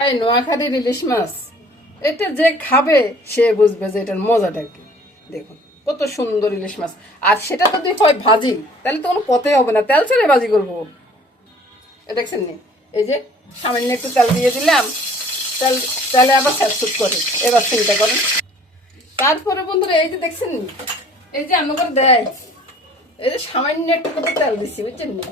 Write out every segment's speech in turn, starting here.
এই নোয়াখালীর ইলিশ মাছ, এটা যে খাবে সে বুঝবে যে এটার মজাটা কি। দেখুন কত সুন্দর ইলিশ মাছ, আর সেটা যদি হয় ভাজি তাহলে তো কোনো পথে হবে না, তেল ছেড়ে ভাজি করবো। দেখছেন নি, এই যে সামান্য একটু তেল দিয়ে দিলাম, তেল তেলে আবার স্যাপসুপ করে, এবার চিন্তা করেন। তারপরে বন্ধুরা এই যে দেখছেন নি, এই যে আমরা করে দেয়, এই যে সামান্য একটু করে তেল দিচ্ছি, বুঝছেন নি।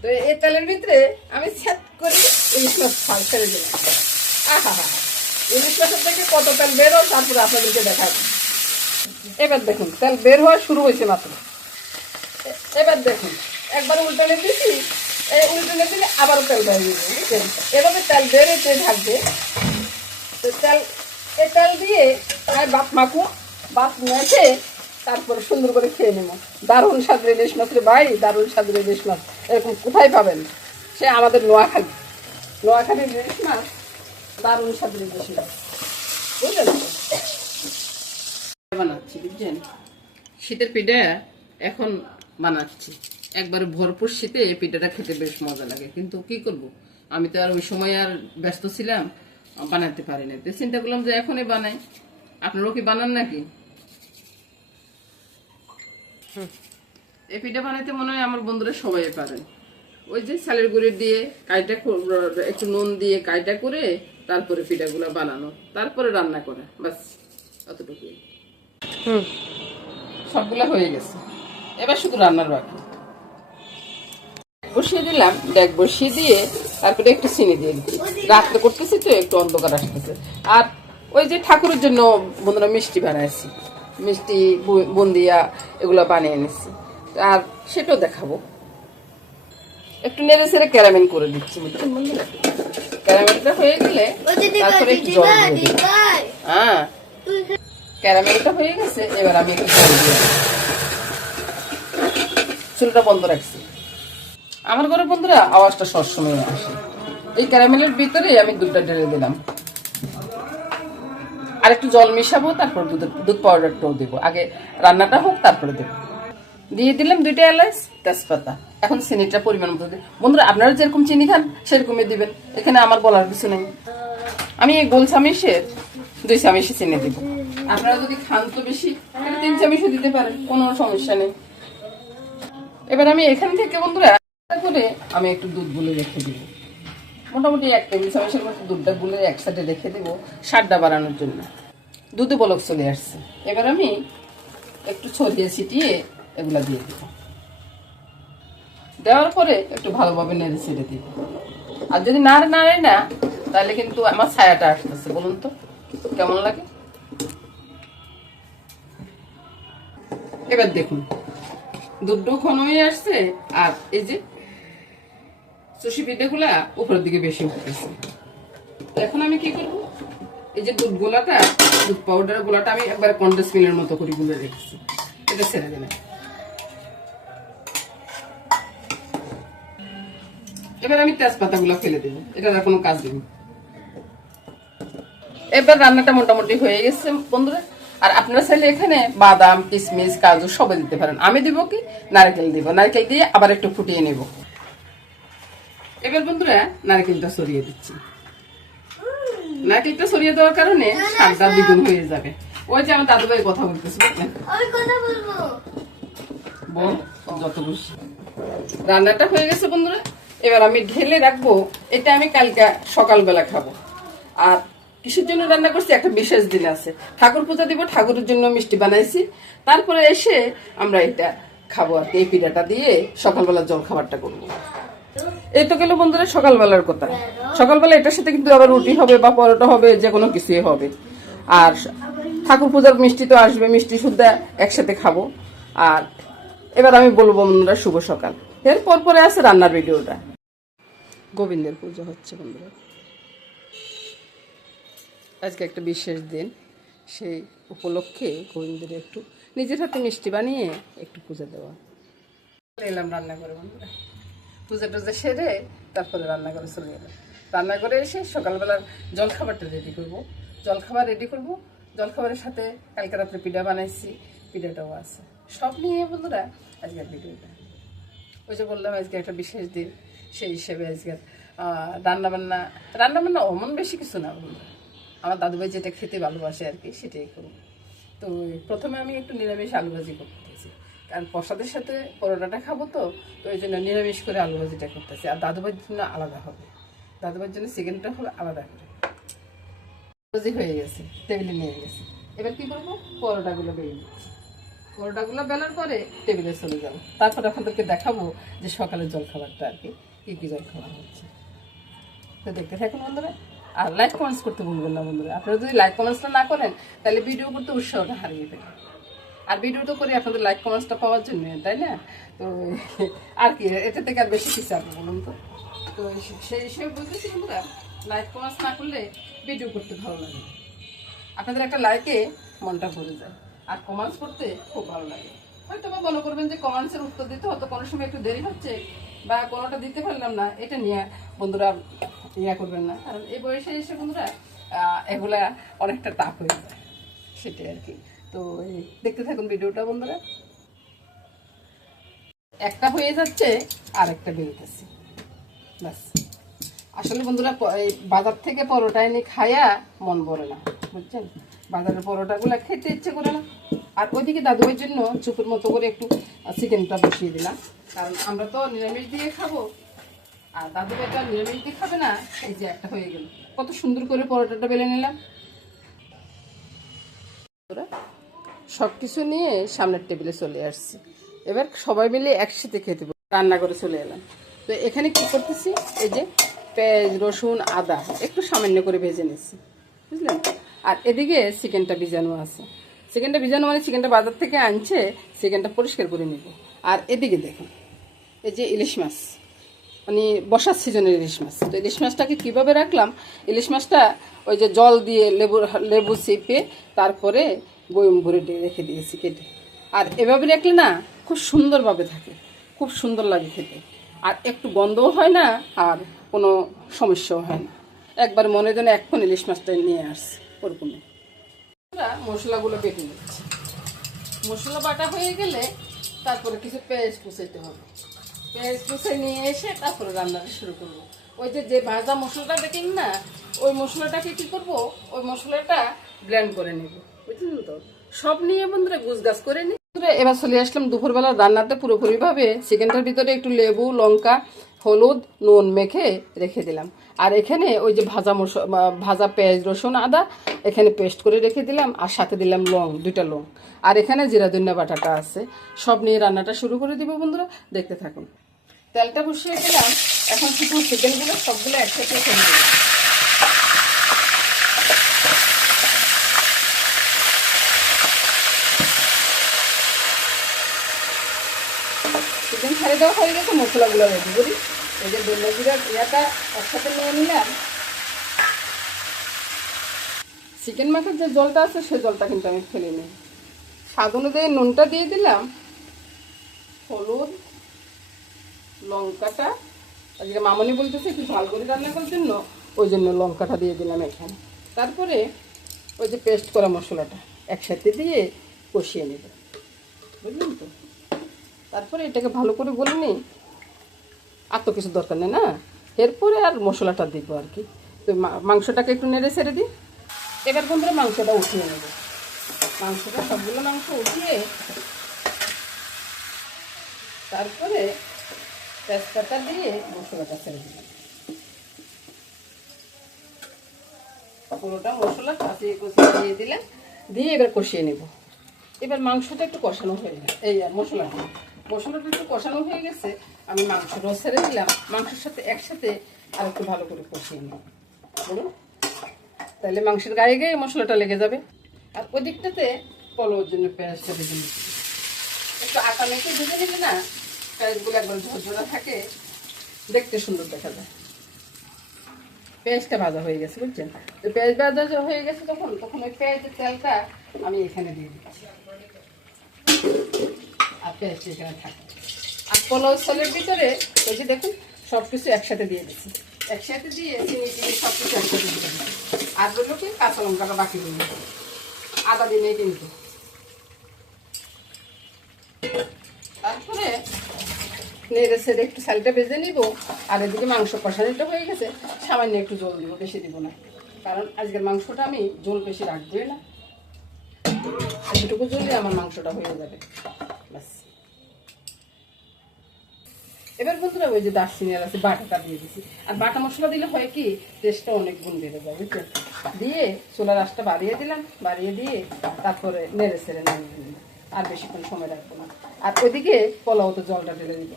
তো এই তেলের ভিতরে আমি সেট করে ইলিশ মাছ ছেড়ে দিলাম। আহা, ইলিশ মাছের থেকে কত তেল বের হয় তারপরে আপনাদেরকে দেখাবো। এবার দেখুন তেল বের হওয়া শুরু হয়েছে মাত্র। এবার দেখুন একবার উল্টানে দিচ্ছি, এই উল্টানে দিলে আবারও তেল বের হয়ে যাবে, বুঝছেন। এভাবে তেল বের হতে থাকবে। তো এই তেল দিয়ে আর বাপ মাখো, বাপ মেখে তারপরে সুন্দর করে খেয়ে নেবো। দারুণ স্বাদের ইলিশ মাছ রে ভাই, দারুণ স্বাদের ইলিশ মাছ এরকম কোথায় পাবেন? সে আমাদের নোয়াখালীর ইলিশ মাছ, দারুণ স্বাদের ইলিশ মাছ, বুঝলেন। বানাচ্ছি বুঝছেন, শীতের পিঠা এখন বানাচ্ছি। একবারে ভরপুর শীতে এই পিঠাটা খেতে বেশ মজা লাগে, কিন্তু কি করব, আমি তো আর ওই সময় আর ব্যস্ত ছিলাম, বানাতে পারি না। তো চিন্তা করলাম যে এখনই বানাই। আপনারাও কি বানান নাকি? এই পিঠা বানাইতে মনে হয় আমার বন্ধুরা সবাই পারেন। ওই যে চালের গুঁড়ি দিয়ে কাইটা, একটু নুন দিয়ে কাইটা করে তারপরে পিঠাগুলো বানানো, তারপরে রান্না করা, বাস অতটুকুই। সবগুলা হয়ে গেছে, এবার শুধু রান্নার বাকি। বসিয়ে দিলাম, ডেক বসিয়ে দিয়ে তারপরে একটু চিনি দিয়ে দিচ্ছি। রাত্রে করতেছি তো একটু অন্ধকার আসতেছে। আর ওই যে ঠাকুরের জন্য বন্ধুরা মিষ্টি বানাইছি, মিষ্টি বুন্দিয়া এগুলো বানিয়ে নিচ্ছি, আর সেটাও দেখাবো। একটু নেড়ে ছেড়ে ক্যারামেল করে দিচ্ছি, বুঝছেন বন্ধুরা। ক্যারামেলটা হয়ে গেলে তারপরে একটু জল দিয়ে দিই। হ্যাঁ, ক্যারামেলটা হয়ে গেছে, এবার আমি একটু জল দিয়ে চুলটা বন্ধ রাখছি। আমার ঘরে বন্ধুরা আওয়াজটা সবসময় আসে। এই ক্যারামেলের ভিতরে আমি দুধটা ঢেলে দিলাম, আর একটু জল মিশাবো, তারপর দুধ পাউডারটাও দেবো। আগে রান্নাটা হোক তারপরে দেবো। দিয়ে দিলাম 2টা এলাচ, তেজপাতা। এখন চিনিটা পরিমাণ মতো দিই বন্ধুরা, আপনারা যেরকম চিনি খান সেরকমই দিবেন, এখানে আমার বলার কিছু নেই। আমি এই গোল চামিচের 2 চামিচ চিনি দিব। আপনারা যদি খান তো বেশি, 3 চামিচও দিতে পারেন, কোনো সমস্যা নেই। এবার আমি এখান থেকে বন্ধুরা করে আমি একটু দুধ গুলে রেখে দিব, মোটামুটি 1 টেবিল চামচের মতো দুধটা গুলে একসাথে রেখে দিব স্বাদটা বাড়ানোর জন্য। দুধে বলক চলে আসছে, এবার আমি একটু ছড়িয়ে ছিটিয়ে এগুলা দিয়ে দিব। দেওয়ার পরে একটু ভালোভাবে নেড়ে ছেড়ে দিব। আর যদি নাড়ে না তাহলে কিন্তু আমার ছায়াটা আসতেছে, বলুন তো কেমন লাগে। এবার দেখুন দুধটাও ঘন হয়ে আসছে, আর এই যে চষি পিঠাগুলা উপরের দিকে বেশি উঠতেছে। এখন আমি কি করবো, এই যে দুধ পাউডার গোলাটা আমি একবার কন্ডেন্স মিলের মতো করে গুলে রেখেছি, এটা ছেড়ে দিলাম। এবার আমি তেজপাতা গুলা ফেলে দেবো, এটার আর কোনো কাজ নেই। এবার রান্নাটা মোটামুটি হয়ে গেছে বন্ধুরা। আর আপনারা চাইলে এখানে বাদাম, কিশমিশ, কাজু সবাই দিতে পারেন। আমি দিব কি নারকেল দিব, নারকেল দিয়ে আবার একটু ফুটিয়ে নেব। এবার বন্ধুরা নারকেলটা ছড়িয়ে দিচ্ছি। নারকেলটা ছড়িয়ে দেওয়ার কারণে স্বাদটা দ্বিগুণ হয়ে যাবে। ওই যে আমার দাদু ভাই কথা বলতেছে, যত খুশি। রান্নাটা হয়ে গেছে বন্ধুরা, এবার আমি ঢেলে রাখবো। এটা আমি কালকে সকালবেলা খাবো। আর কিসের জন্য রান্না করছি, একটা বিশেষ দিন আছে, ঠাকুর পূজা দিব, ঠাকুরের জন্য মিষ্টি বানাইছি। তারপরে এসে আমরা এটা খাবো, আর এই পিঠাটা দিয়ে সকালবেলা জল খাবারটা করবো। এই তো গেল বন্ধুরা সকালবেলার কথা। সকালবেলা এটার সাথে কিন্তু আবার রুটি হবে বা পরোটা হবে, যে কোনো কিছুই হবে। আর ঠাকুর পূজার মিষ্টি তো আসবে, মিষ্টি সুদ্ধা একসাথে খাবো। আর এবার আমি বলবো বন্ধুরা শুভ সকাল। এরপর পরে আছে রান্নার ভিডিওটা। গোবিন্দের পুজো হচ্ছে বন্ধুরা, আজকে একটা বিশেষ দিন, সেই উপলক্ষে গোবিন্দের একটু নিজের হাতে মিষ্টি বানিয়ে একটু পূজা দেওয়া। এলাম রান্না করে বন্ধুরা, পূজা টুজা সেরে তারপরে রান্না করে চলে গেলাম। রান্না করে এসে সকালবেলার জলখাবারটা রেডি করবো। জলখাবারের সাথে কালকে রাত্রে পিঠা বানাইছি, পিঠাটাও আছে। সব নিয়ে বন্ধুরা আজকের ভিডিওটা। ওই যে বললাম আজকে একটা বিশেষ দিন, সেই হিসেবে আজকে রান্নাবান্না রান্নাবান্না অমন বেশি কিছু না বন্ধুরা, আমার দাদুভাই যেটা খেতে ভালোবাসে আর কি সেটাই করবো। তো প্রথমে আমি একটু নিরামিষ আলু ভাজি করতেছি, কারণ প্রসাদের সাথে পরোটাটা খাবো, তো ওই জন্য নিরামিষ করে আলু ভাজিটা করতেছি। আর দাদুভাইয়ের জন্য আলাদা হবে, দাদুভাইয়ের জন্য চিকেনটা হবে আলাদা করে। ভাজি হয়ে গেছে, টেবিলে নিয়ে গেছি। এবার কি করবো, পরোটাগুলো বেরিয়ে দিচ্ছি। পরোটাগুলো বেলার পরে টেবিলে চলে যাবো, তারপর আপনাদেরকে দেখাবো যে সকালের জলখাবারটা আর কি কী কী জলখাবার হচ্ছে। তো দেখতে থাকুন বন্ধুরা, আর লাইক কমেন্টস করতে ভুলবেন না বন্ধুরা। আপনারা যদি লাইক কমেন্টসটা না করেন তাহলে ভিডিও করতে উৎসাহটা হারিয়ে ফেলেন। আর ভিডিও তো করি আপনাদের লাইক কমেন্টসটা পাওয়ার জন্য, তাই না? তো আর কি এটা থেকে আর বেশি কিছু আপনি বলুন তো। তো সেই হিসেবে বলতেছি বন্ধুরা, লাইক কমেন্টস না করলে ভিডিও করতে ভালো লাগে। আপনাদের একটা লাইকে মনটা ভরে যায়, আর কমেন্টস করতে খুব ভালো লাগে। হয়তো বা মনে করবেন যে কমেন্টসের উত্তর দিতে হয়তো কোনো সময় একটু দেরি হচ্ছে, বা কোনোটা দিতে পারলাম না, এটা নিয়ে বন্ধুরা ইয়া করবেন না, কারণ এই বয়সে এসে বন্ধুরা এগুলা অনেকটা টাফ হয়ে যায়, সেটাই আর কি। তো দেখতে থাকুন ভিডিওটা বন্ধুরা। একটা হয়ে যাচ্ছে আর একটা বেরোতেছে, ব্যাস। আসলে বন্ধুরা এই বাজার থেকে পরোটা এনে খায়া মন ভরে না, বুঝছেন? বাজারের পরোটাগুলো খেতে ইচ্ছে করে না। আর ওইদিকে দাদুর জন্য চুপের মতো করে একটু চিকেনটা বসিয়ে দিলাম, কারণ আমরা তো নিরামিষ দিয়ে খাবো, আর দাদু ভাইটা নিরামিষ দিয়ে খাবে না। এই যে একটা হয়ে গেল, কত সুন্দর করে পরোটাটা বেলে নিলাম। সব কিছু নিয়ে সামনের টেবিলে চলে আসছি, এবার সবাই মিলে একসাথে খেতে রান্না করে চলে এলাম। তো এখানে কি করতেছি, এই যে পেঁয়াজ রসুন আদা একটু সামান্য করে ভেজে নিচ্ছি, বুঝলেন? আর এদিকে চিকেনটা ভিজানো আছে। চিকেনটা ভিজানো মানে চিকেনটা বাজার থেকে আনছে, চিকেনটা পরিষ্কার করে নিব। আর এদিকে দেখুন, এই যে ইলিশ মাছ, মানে বর্ষার সিজনের ইলিশ মাছ। তো ইলিশ মাছটাকে কীভাবে রাখলাম, ইলিশ মাছটা ওই যে জল দিয়ে লেবু চিপে তারপরে বয়ম ভরে রেখে দিয়েছি কেটে। আর এভাবে রাখলে না খুব সুন্দরভাবে থাকে, খুব সুন্দর লাগে খেতে, আর একটু গন্ধও হয় না, আর কোনো সমস্যাও হয় না। একবার মনে যেন এখন ইলিশ মাছটা নিয়ে আসছে ওরকমই। মশলাগুলো বেটে নিচ্ছি। মশলা বাটা হয়ে গেলে তারপরে কিছু পেঁয়াজ কুচাইতে হবে, পেঁয়াজ কুচে নিয়ে এসে তারপরে রান্নাটা শুরু করব। ওই যে ভাজা মশলাটা দেখেন না, ওই মশলাটাকে কি করব, ওই মশলাটা ব্লেন্ড করে নেব, বুঝলেন তো? সব নিয়ে বন্ধুরা গুছগাছ করে নিই। এবার চলে আসলাম দুপুরবেলা রান্নাতে পুরোপুরিভাবে। চিকেনটার ভিতরে একটু লেবু লঙ্কা হলুদ নুন মেখে রেখে দিলাম। আর এখানে ওই যে ভাজা পেঁয়াজ রসুন আদা এখানে পেস্ট করে রেখে দিলাম, আর সাথে দিলাম দুইটা লং, আর এখানে জিরা ধনিয়া বাটাটা আছে। সব নিয়ে রান্নাটা শুরু করে দিব বন্ধুরা, দেখতে থাকুন। তেলটা বসিয়ে দিলাম, এখন শুধু চিকেনগুলো সবগুলো একসাথে ফেলে দিলাম। চিকেন ছাড়িয়ে দেওয়া হয়ে গেছে, মশলাগুলো রেডি করি। এই যে ধনিয়া জিরা ইয়াটা একসাথে নিয়ে নিলাম। চিকেন মাছের যে জলটা আছে সেই জলটা কিন্তু আমি ফেলে নিই। স্বাদ অনুযায়ী নুনটা দিয়ে দিলাম, হলুদ লঙ্কাটা আজকে মামনি বলতেছে একটু ঝাল করে রান্না করার জন্য, ওই জন্য লঙ্কাটা দিয়ে দিলাম এখানে। তারপরে ওই যে পেস্ট করা মশলাটা একসাথে দিয়ে কষিয়ে নেব, বুঝলেন তো? তারপরে এটাকে ভালো করে গলে নিই, আর তো কিছু দরকার নেই না, এরপরে আর মশলাটা দিব আর কি। তো মাংসটাকে একটু নেড়ে ছেড়ে দিই। এবার বন্ধুরা মাংসটা উঠিয়ে নেব, মাংসটা সবগুলো মাংস উঠিয়ে তারপরে তেজপাতা দিয়ে মশলাটা ছেড়ে দিলাম। পুরোটা মশলা কষিয়ে দিয়ে দিলাম, দিয়ে এবার কষিয়ে নেব। এবার মাংসটা একটু কষানো হয়ে গেছে, এই মশলাটা একটু কষানো হয়ে গেছে, আমি মাংসটাও ছেড়ে দিলাম। মাংসের সাথে একসাথে আর একটু ভালো করে কষিয়ে নেব, বলুন, তাহলে মাংসের গায়ে গায়ে মশলাটা লেগে যাবে। আর ওই দিকটাতে পোলাওর জন্য পেঁয়াজটা ভেজে নিচ্ছি, একটু আটা মেখে ভেজে নিবি না, পেঁয়াজগুলো একবার ঝরঝরা থাকে, দেখতে সুন্দর দেখা যায়। পেঁয়াজটা ভাজা হয়ে গেছে, বুঝছেন? তো পেঁয়াজ ভাজা হয়ে গেছে, তখন ওই পেঁয়াজের তেলটা আমি এখানে দিয়ে দিচ্ছি, আর পেঁয়াজটা এখানে থাকে। আর পোলাও চালের ভিতরে ওই যে দেখুন সব কিছু একসাথে দিয়ে দিচ্ছি, একসাথে দিয়ে চিনি সব কিছু একসাথে দিয়ে দিচ্ছি। আর বললো কি কাঁচা লঙ্কাটা বাকি দিন, আদা দিনে কিন্তু। তারপরে নেড়ে ছেড়ে একটু সালটা ভেজে নিব। আর এদিকে মাংস কষানোটা হয়ে গেছে, সামান্য একটু জল দিব, বেশি দিব না, কারণ আজকের মাংসটা আমি জল বেশি রাখবোই না। এতটুকু জলে আমার মাংসটা হয়ে যাবে ব্যাস। এবার বন্ধুরা ওই যে দারচিনি এলাচি বাটাটা দিয়ে দিচ্ছি। আর বাটা মশলা দিলে হয় কি, টেস্টটা অনেক গুণ বেড়ে যায়, বুঝছেন। দিয়ে চুলার আঁচটা বাড়িয়ে দিলাম, বাড়িয়ে দিয়ে তারপরে নেড়ে ছেড়ে নামিয়ে দিলাম। আর বেশিক্ষণ সময় রাখবো না। আর ওইদিকে পোলাও তো জলটা ঢেলে দিব।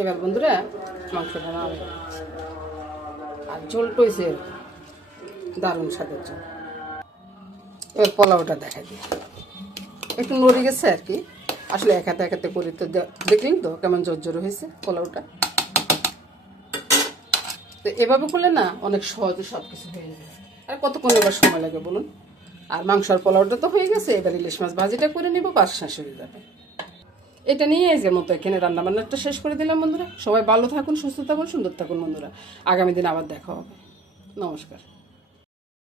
এবার বন্ধুরা মাংসটা নামে, আর ঝোলটা হয়েছে দারুণ স্বাদের জন্য। এবার পোলাওটা দেখা দিই, একটু নড়ে গেছে আর কি। আসলে এক হাতে করি তো, দেখলেন তো কেমন জোর হয়েছে পোলাওটা। তো এভাবে করলে না অনেক সহজে সব কিছু হয়ে যাবে। আর কতক্ষণ এবার সময় লাগে বলুন। আর মাংসর পোলাওটা তো হয়ে গেছে, এবার ইলিশ মাছ ভাজিটা করে নিব, পাঁচ শেষ হয়ে যাবে। এটা নিয়ে আজকের মতো এখানে রান্নাবান্নাটা শেষ করে দিলাম বন্ধুরা। সবাই ভালো থাকুন, সুস্থ থাকুন, সুন্দর থাকুন বন্ধুরা। আগামী দিন আবার দেখা হবে। নমস্কার।